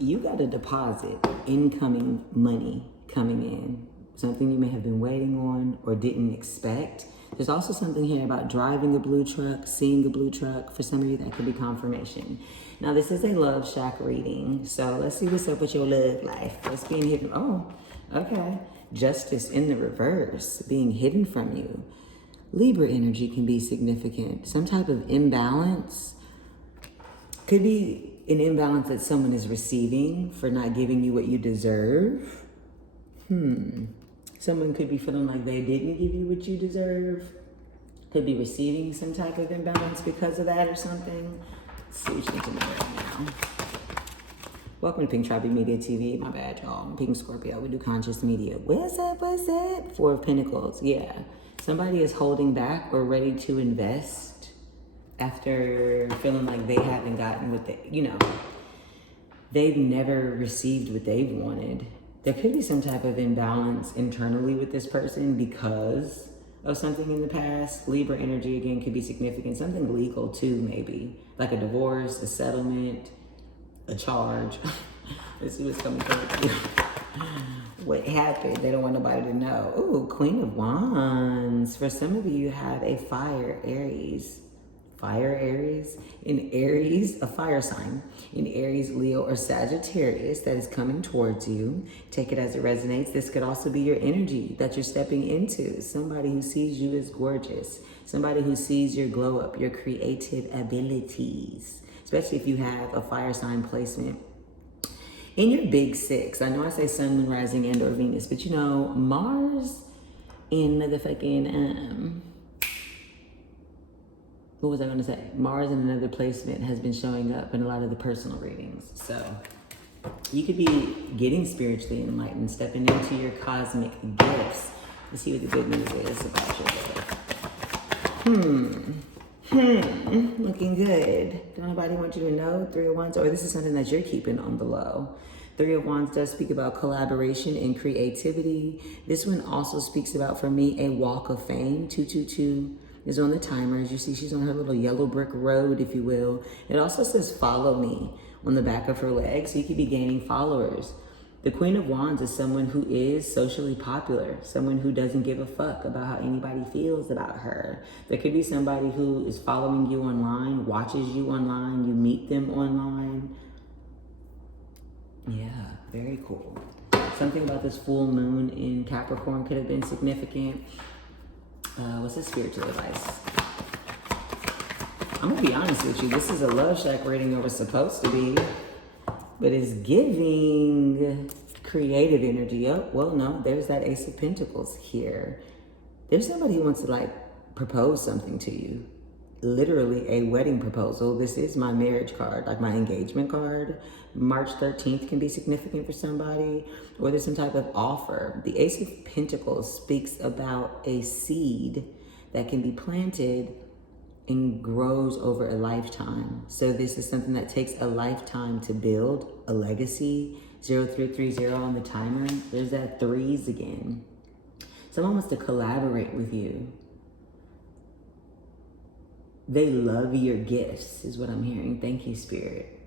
You got a deposit, incoming money coming in, something you may have been waiting on or didn't expect. There's also something here about driving a blue truck, seeing a blue truck. For some of you, that could be confirmation. Now, this is a love shack reading, so let's see what's up with your love life. What's being hidden? Oh, okay. Justice in the reverse, being hidden from you. Libra energy can be significant. Some type of imbalance. Could be an imbalance that someone is receiving for not giving you what you deserve. Someone could be feeling like they didn't give you what you deserve. Could be receiving some type of imbalance because of that or something. Let's see what you need to know right now. Welcome to Pink Tropi Media TV. My bad, y'all. I'm Pink Scorpio. We do conscious media. What's up? What's up? Four of Pentacles. Yeah. Somebody is holding back or ready to invest after feeling like they haven't gotten what they've never received what they've wanted. There could be some type of imbalance internally with this person because of something in the past. Libra energy, again, could be significant. Something legal, too, maybe. Like a divorce, a settlement, a charge. Let's see what's coming towards you. What happened? They don't want nobody to know. Ooh, Queen of Wands. For some of you, you have a fire Aries. Fire Aries. In Aries, a fire sign. In Aries, Leo, or Sagittarius that is coming towards you. Take it as it resonates. This could also be your energy that you're stepping into. Somebody who sees you as gorgeous. Somebody who sees your glow up, your creative abilities. Especially if you have a fire sign placement in your big six. I know I say sun, moon, rising, and or Venus, but you know, Mars in motherfucking, what was I going to say? Mars in another placement has been showing up in a lot of the personal readings. So you could be getting spiritually enlightened, stepping into your cosmic gifts. Let's see what the good news is about your life. Looking good. Don't nobody want you to know? Three of Wands, or this is something that you're keeping on the low. Three of Wands does speak about collaboration and creativity. This one also speaks about, for me, a walk of fame. 222 is on the timer. As you see, she's on her little yellow brick road, if you will. It also says follow me on the back of her leg, so you could be gaining followers. The Queen of Wands is someone who is socially popular, someone who doesn't give a fuck about how anybody feels about her. There could be somebody who is following you online, watches you online, you meet them online. Yeah, very cool. Something about this full moon in Capricorn could have been significant. What's the spiritual advice? I'm gonna be honest with you. This is a love shack reading it was supposed to be, but it's giving creative energy. Oh, well, no, there's that Ace of Pentacles here. There's somebody who wants to like propose something to you. Literally a wedding proposal. This is my marriage card, like my engagement card. March 13th can be significant for somebody, or there's some type of offer. The Ace of Pentacles speaks about a seed that can be planted and grows over a lifetime. So this is something that takes a lifetime to build, a legacy. 0330 on the timer. There's that threes again. Someone wants to collaborate with you. They love your gifts, is what I'm hearing. Thank you, Spirit.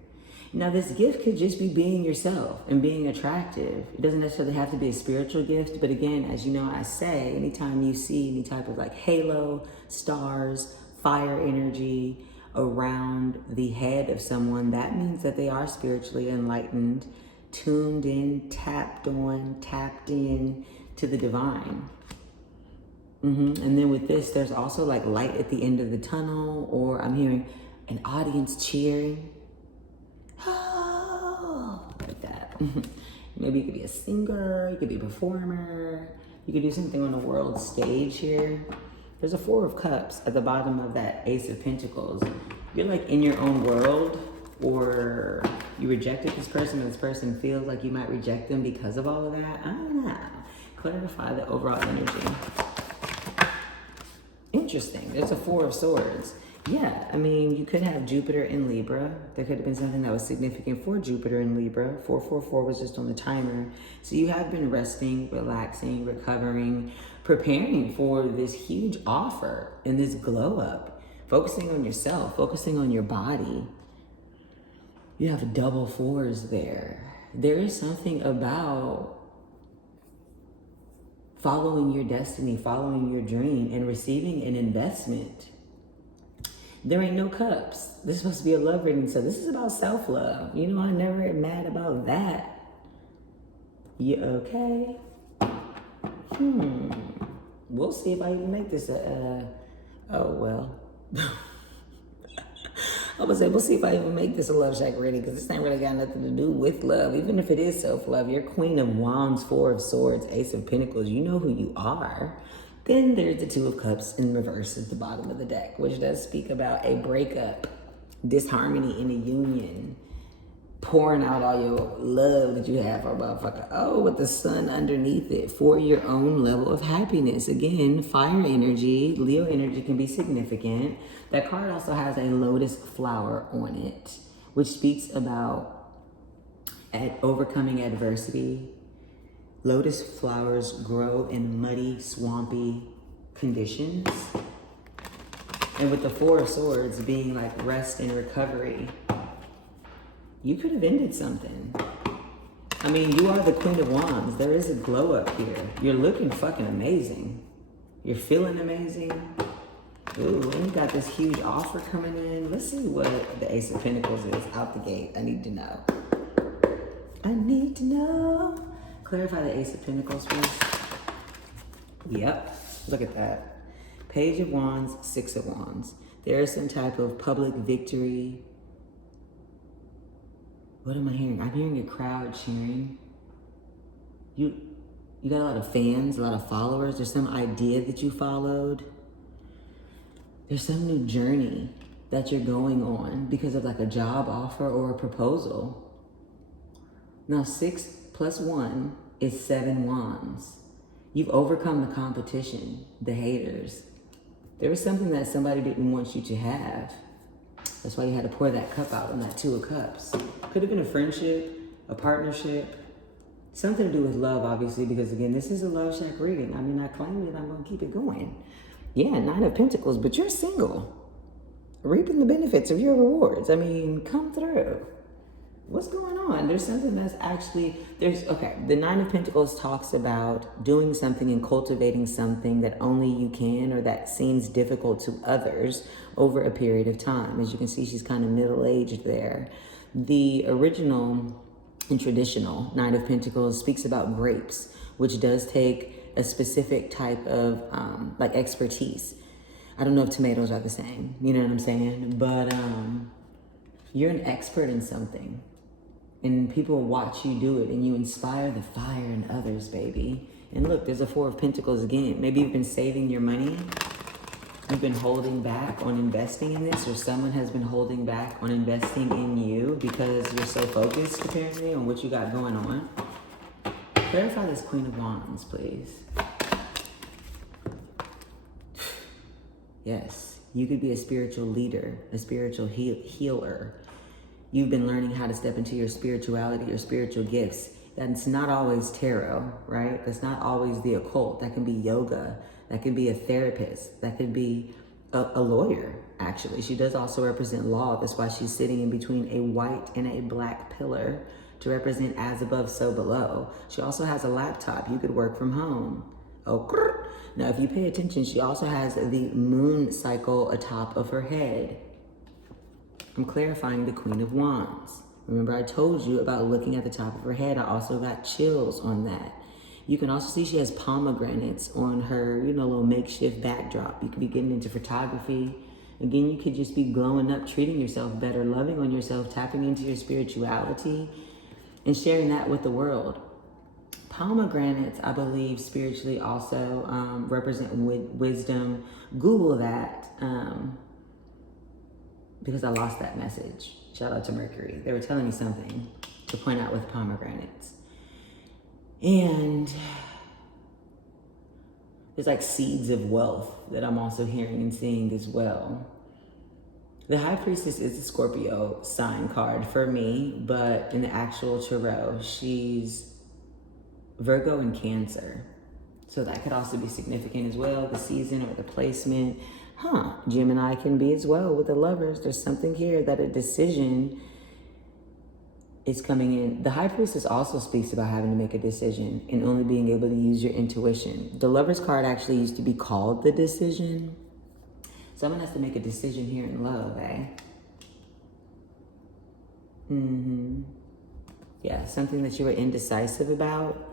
Now, this gift could just be being yourself and being attractive. It doesn't necessarily have to be a spiritual gift, but again, as you know, I say, anytime you see any type of like halo, stars, fire energy around the head of someone, that means that they are spiritually enlightened, tuned in, tapped in to the divine. And then with this, there's also like light at the end of the tunnel, or I'm hearing an audience cheering. Oh, like that. Maybe you could be a singer, you could be a performer, you could do something on a world stage here. There's a Four of Cups at the bottom of that Ace of Pentacles. You're like in your own world, or you rejected this person, or this person feels like you might reject them because of all of that. I don't know. Clarify the overall energy. Interesting. There's a Four of Swords. Yeah, I mean, you could have Jupiter in Libra. There could have been something that was significant for Jupiter in Libra. 444 was just on the timer. So you have been resting, relaxing, recovering, preparing for this huge offer and this glow up. Focusing on yourself, focusing on your body. You have double fours there. There is something about following your destiny, following your dream, and receiving an investment. There ain't no cups. This is supposed to be a love reading, so this is about self-love. You know, I never am mad about that. You okay? We'll see if I even make this oh, well. I was able to see if I even make this a love shack reading, because this ain't really got nothing to do with love. Even if it is self-love, you're Queen of Wands, Four of Swords, Ace of Pentacles. You know who you are. Then there's the Two of Cups in reverse at the bottom of the deck, which does speak about a breakup, disharmony in a union, pouring out all your love that you have for a motherfucker. Oh, with the sun underneath it for your own level of happiness. Again, fire energy, Leo energy can be significant. That card also has a lotus flower on it, which speaks about overcoming adversity. Lotus flowers grow in muddy, swampy conditions. And with the Four of Swords being like rest and recovery, you could have ended something. I mean, you are the Queen of Wands. There is a glow up here. You're looking fucking amazing. You're feeling amazing. Ooh, and you got this huge offer coming in. Let's see what the Ace of Pentacles is out the gate. I need to know. I need to know. Clarify the Ace of Pentacles, please. Yep, look at that. Page of Wands, Six of Wands. There is some type of public victory. What am I hearing? I'm hearing a crowd cheering. You got a lot of fans, a lot of followers. There's some idea that you followed. There's some new journey that you're going on because of like a job offer or a proposal. Now 6 + 1 is 7 wands. You've overcome the competition, the haters. There was something that somebody didn't want you to have. That's why you had to pour that cup out on that Two of Cups. Could have been a friendship, a partnership, something to do with love, obviously, because again, this is a love shack reading. I mean, I claim it, I'm gonna keep it going. Yeah, 9 of Pentacles, but you're single. Reaping the benefits of your rewards. I mean, come through. What's going on? There's something that's actually, okay, the 9 of Pentacles talks about doing something and cultivating something that only you can or that seems difficult to others over a period of time. As you can see, she's kind of middle-aged there. The original and traditional 9 of Pentacles speaks about grapes, which does take a specific type of like expertise. I don't know if tomatoes are the same, you know what I'm saying? But you're an expert in something. And people watch you do it, and you inspire the fire in others, baby. And look, there's a 4 of Pentacles again. Maybe you've been saving your money. You've been holding back on investing in this, or someone has been holding back on investing in you because you're so focused, apparently, on what you got going on. Clarify this Queen of Wands, please. Yes, you could be a spiritual leader, a spiritual healer. You've been learning how to step into your spirituality, your spiritual gifts. That's not always tarot, right? That's not always the occult. That can be yoga. That could be a therapist. That could be a lawyer, actually. She does also represent law. That's why she's sitting in between a white and a black pillar to represent as above, so below. She also has a laptop. You could work from home. Oh, now if you pay attention, she also has the moon cycle atop of her head. I'm clarifying the Queen of Wands. Remember I told you about looking at the top of her head. I also got chills on that. You can also see she has pomegranates on her, little makeshift backdrop. You could be getting into photography. Again, you could just be glowing up, treating yourself better, loving on yourself, tapping into your spirituality, and sharing that with the world. Pomegranates, I believe, spiritually also represent wisdom. Google that. Because I lost that message. Shout out to Mercury. They were telling me something to point out with pomegranates. And there's like seeds of wealth that I'm also hearing and seeing as well. The High Priestess is a Scorpio sign card for me, but in the actual tarot, she's Virgo and Cancer. So that could also be significant as well, the season or the placement. Gemini can be as well with the Lovers. There's something here that a decision is coming in. The High Priestess also speaks about having to make a decision and only being able to use your intuition. The Lover's card actually used to be called the Decision. Someone has to make a decision here in love, eh? Yeah, something that you were indecisive about,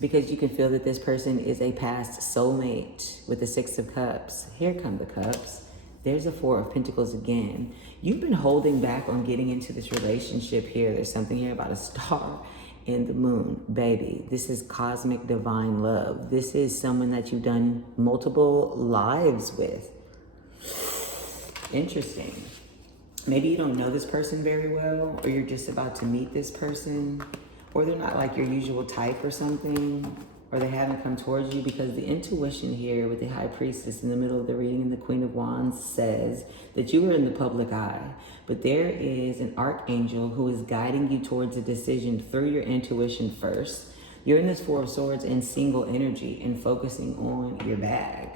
because you can feel that this person is a past soulmate with the Six of Cups. Here come the Cups. There's a Four of Pentacles again. You've been holding back on getting into this relationship here. There's something here about a star and the moon. Baby, this is cosmic divine love. This is someone that you've done multiple lives with. Interesting. Maybe you don't know this person very well, or you're just about to meet this person, or they're not like your usual type or something, or they haven't come towards you, because the intuition here with the High Priestess in the middle of the reading and the Queen of Wands says that you are in the public eye, but there is an archangel who is guiding you towards a decision through your intuition first. You're in this Four of Swords in single energy and focusing on your bag.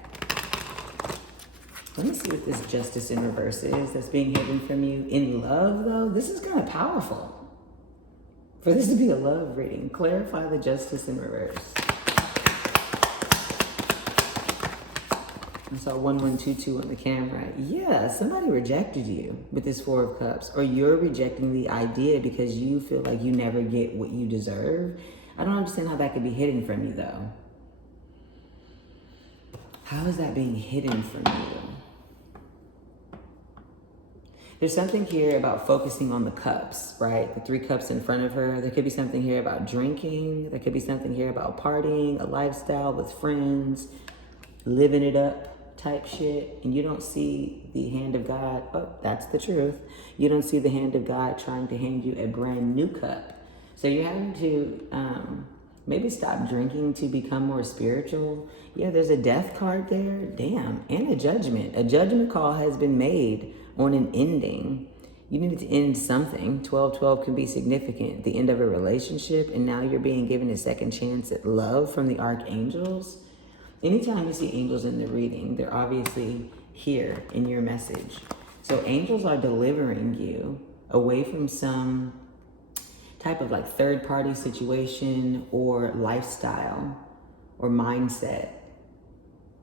Let me see what this Justice in reverse is that's being hidden from you. In love, though, this is kind of powerful. For this to be a love reading, clarify the Justice in reverse. I saw 1122 on the camera. Yeah, somebody rejected you with this Four of Cups, or you're rejecting the idea because you feel like you never get what you deserve. I don't understand how that could be hidden from you, though. How is that being hidden from you? There's something here about focusing on the cups, right? The 3 cups in front of her. There could be something here about drinking. There could be something here about partying, a lifestyle with friends, living it up type shit. And you don't see the hand of God. Oh, that's the truth. You don't see the hand of God trying to hand you a brand new cup. So you're having to maybe stop drinking to become more spiritual. Yeah, there's a death card there. Damn. And a judgment. A judgment call has been made on an ending. You needed to end something. 12-12 can be significant. The end of a relationship, and now you're being given a second chance at love from the archangels. Anytime you see angels in the reading, they're obviously here in your message. So angels are delivering you away from some type of like third-party situation or lifestyle or mindset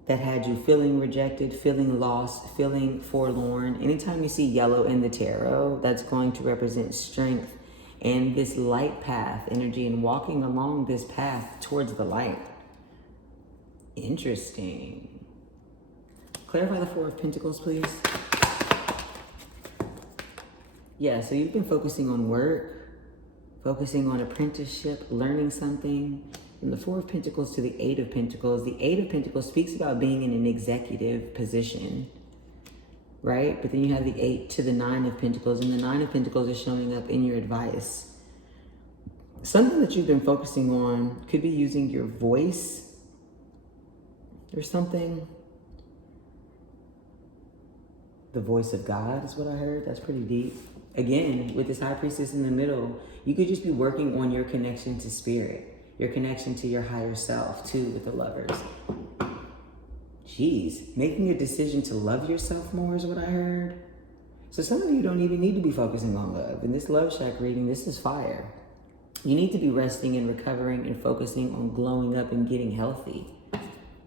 that had you feeling rejected, feeling lost, feeling forlorn. Anytime you see yellow in the tarot, that's going to represent strength and this light path energy and walking along this path towards the light. Interesting. Clarify the Four of Pentacles, please. Yeah, so you've been focusing on work, focusing on apprenticeship, learning something. From the Four of Pentacles to the Eight of Pentacles. The Eight of Pentacles speaks about being in an executive position, right? But then you have the 8 to the 9 of Pentacles, and the 9 of Pentacles is showing up in your advice. Something that you've been focusing on could be using your voice or something. The voice of God is what I heard. That's pretty deep. Again, with this High Priestess in the middle, you could just be working on your connection to spirit. Your connection to your higher self, too, with the Lovers. Jeez, making a decision to love yourself more is what I heard. So some of you don't even need to be focusing on love. In this Love Shack reading, this is fire. You need to be resting and recovering and focusing on glowing up and getting healthy.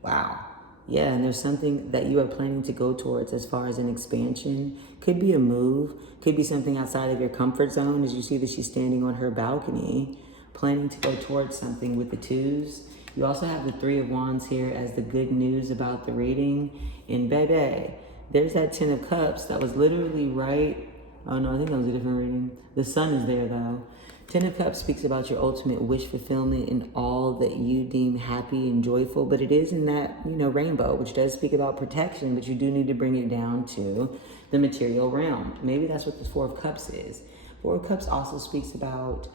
Wow. Yeah, and there's something that you are planning to go towards as far as an expansion. Could be a move. Could be something outside of your comfort zone, as you see that she's standing on her balcony, planning to go towards something with the 2s. You also have the 3 of Wands here as the good news about the reading. And baby, there's that 10 of Cups that was literally right. Oh no, I think that was a different reading. The Sun is there though. 10 of Cups speaks about your ultimate wish fulfillment and all that you deem happy and joyful, but it is in that, rainbow, which does speak about protection, but you do need to bring it down to the material realm. Maybe that's what the 4 of Cups is. 4 of Cups also speaks about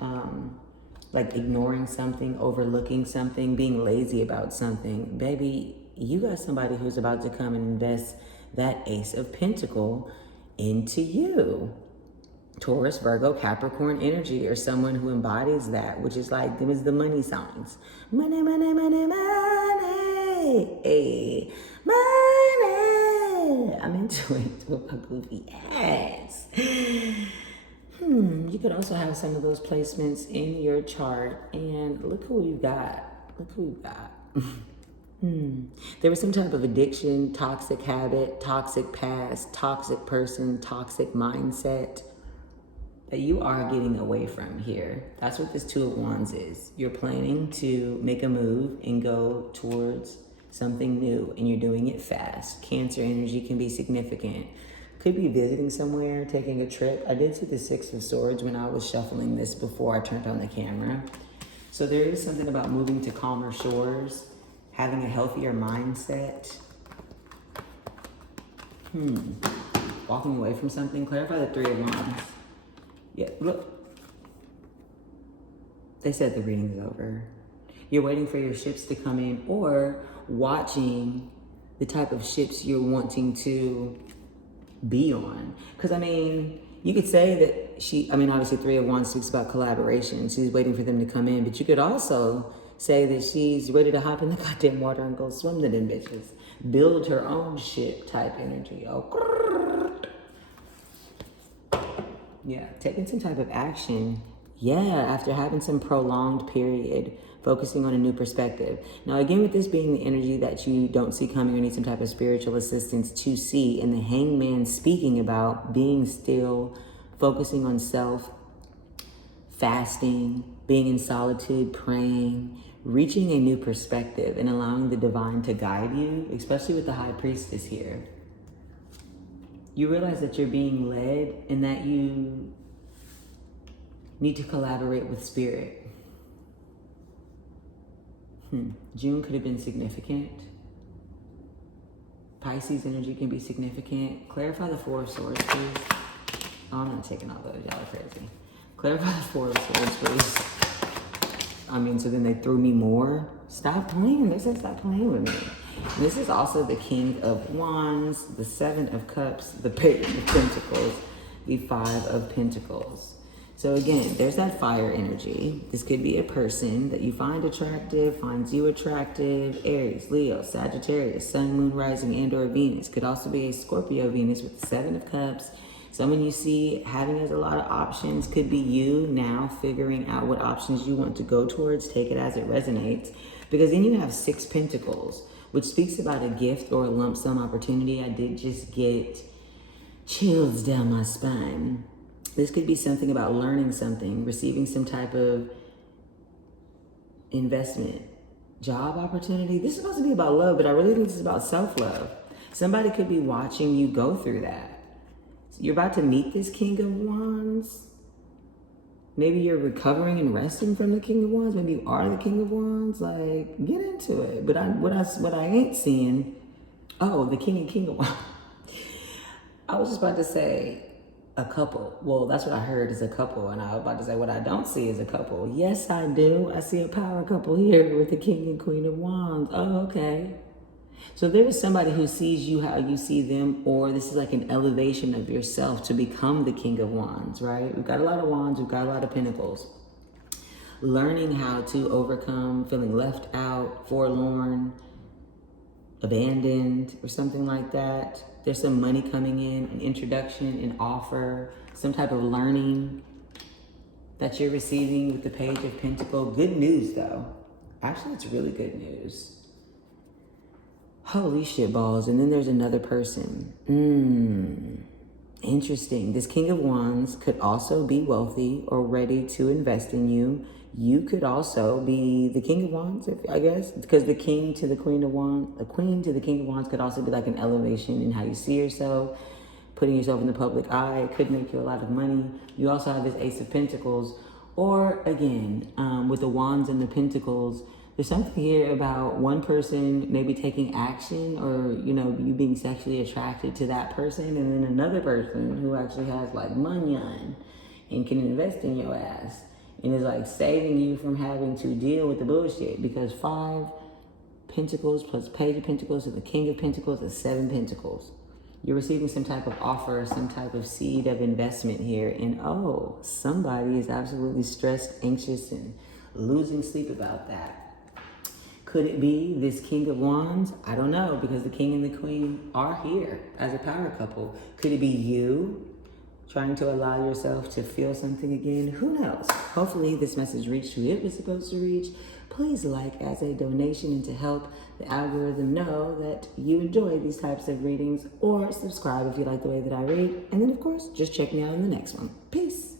like ignoring something, overlooking something, being lazy about something. Baby, you got somebody who's about to come and invest that Ace of Pentacle into you. Taurus, Virgo, Capricorn energy, or someone who embodies that, which is like, them is the money signs. Money, money, money, money. Hey, money. I'm into it with my goofy ass. You could also have some of those placements in your chart, and look who you got. Look who you got. There was some type of addiction, toxic habit, toxic past, toxic person, toxic mindset that you are getting away from here. That's what this Two of Wands is. You're planning to make a move and go towards something new, and you're doing it fast. Cancer energy can be significant. Could be visiting somewhere, taking a trip. I did see the Six of Swords when I was shuffling this before I turned on the camera. So there is something about moving to calmer shores, having a healthier mindset. Walking away from something. Clarify the Three of Wands. Yeah, look. They said the reading's over. You're waiting for your ships to come in, or watching the type of ships you're wanting to be on. Because, I mean, you could say that obviously Three of Wands speaks about collaboration. She's waiting for them to come in. But you could also say that she's ready to hop in the goddamn water and go swim to them bitches. Build her own ship type energy. Oh, yeah, taking some type of action. Yeah, after having some prolonged period, focusing on a new perspective. Now, again, with this being the energy that you don't see coming or need some type of spiritual assistance to see, and the Hangman speaking about being still, focusing on self, fasting, being in solitude, praying, reaching a new perspective and allowing the divine to guide you, especially with the High Priestess here. You realize that you're being led and that you need to collaborate with spirit. June could have been significant. Pisces energy can be significant. Clarify the Four of Swords, please. Oh, I'm not taking all those. Y'all are crazy. Clarify the Four of Swords, please. So then they threw me more. Stop playing. They said stop playing with me. And this is also the King of Wands, the Seven of Cups, the Page of Pentacles, the Five of Pentacles. So again, there's that fire energy. This could be a person that you find attractive, finds you attractive. Aries, Leo, Sagittarius, Sun, Moon, Rising, and or Venus. Could also be a Scorpio Venus with the Seven of Cups. Someone you see having as a lot of options. Could be you now figuring out what options you want to go towards. Take it as it resonates. Because then you have Six Pentacles, which speaks about a gift or a lump sum opportunity. I did just get chills down my spine. This could be something about learning something, receiving some type of investment, job opportunity. This is supposed to be about love, but I really think this is about self-love. Somebody could be watching you go through that. So you're about to meet this King of Wands. Maybe you're recovering and resting from the King of Wands. Maybe you are the King of Wands. Like, get into it. But what I ain't seeing, the King and King of Wands. I was just about to say, a couple. Well, that's what I heard is a couple. And I was about to say what I don't see is a couple. Yes, I do. I see a power couple here with the King and Queen of Wands. Oh, okay. So there is somebody who sees you how you see them, or this is like an elevation of yourself to become the King of Wands, right? We've got a lot of wands. We've got a lot of pentacles. Learning how to overcome feeling left out, forlorn, abandoned, or something like that. There's some money coming in, an introduction, an offer, some type of learning that you're receiving with the Page of Pentacles. Good news, though. Actually, it's really good news. Holy shit balls. And then there's another person. Interesting. This King of Wands could also be wealthy or ready to invest in you. You could also be the King of Wands, I guess, because the King to the Queen of Wands, the Queen to the King of Wands could also be like an elevation in how you see yourself, putting yourself in the public eye. It could make you a lot of money. You also have this Ace of Pentacles, or again, with the Wands and the Pentacles, there's something here about one person maybe taking action, or, you being sexually attracted to that person, and then another person who actually has like money and can invest in your ass. And is like saving you from having to deal with the bullshit. Because 5 Pentacles plus Page of Pentacles to the King of Pentacles is 7 Pentacles. You're receiving some type of offer, some type of seed of investment here. And somebody is absolutely stressed, anxious, and losing sleep about that. Could it be this King of Wands? I don't know, because the King and the Queen are here as a power couple. Could it be you trying to allow yourself to feel something again. Who knows? Hopefully this message reached who it was supposed to reach. Please like as a donation and to help the algorithm know that you enjoy these types of readings, or subscribe if you like the way that I read. And then of course, just check me out in the next one. Peace.